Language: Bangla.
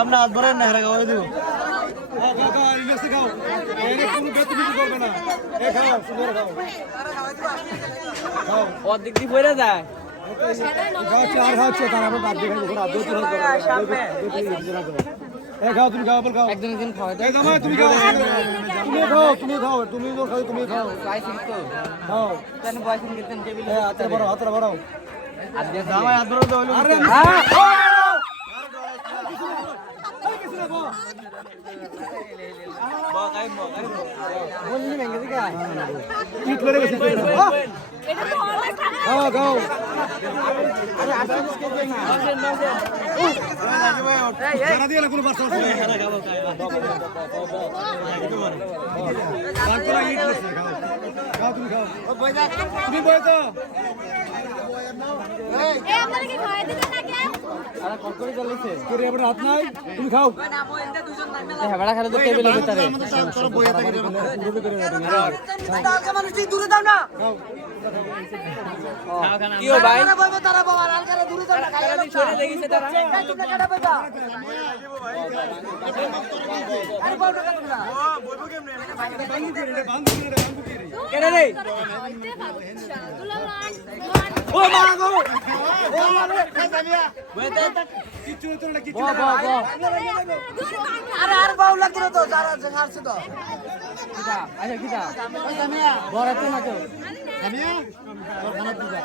আপনি হাত ভরেন না হেরা খাওয়াই দিব অর্ধেক দিয়ে পড়ে যায় একজন একজন খাওয়াই দেয় তুমি খাও তুমি খাও তুমি খাও তুমি খাও পাইছেন তো খাও কেন পাইছেন গেছেন টেবিলে হাতে বড় হাতে বড় আজকে জামাই হাত ধরে দাও আরে বললি ভেঙে দিকা ইট লড়ে গেছে এটা তো অনেক খারাপ খাও খাও আরে আসেন কে দেন না জানা দিয়ে না কোনো বাচ্চা আছে বাচ্চারা ইট লড়ছে খাও তুমি খাও তুমি বই তো এই আমাদেরকে খাওয়াই দিতে না কে আরে কল করে চলেছে তোর এবার হাত নাই তুমি খাও হ্যাঁ বড় খেলে তো টেবিলে ভিতরে তোর বইয়া থাকে তালকা মানুষ দূরে দাও না কি ও ভাই তারা বলবে তারা বাবা আলকারে দূরে দাও না তারা দিন ছড়ে লেগেছে তারা তোমরা কাটা পাইবা আরে বল না তোমরা কেন রে ও মা গো ও মা রে কিচ্ছু হতো না কিচ্ছু আরে আর বাউ লাগছে তো যারা হারছে তো কিটা আচ্ছা কিটা বড় তো না কেউ আমি তোর খানা দিবা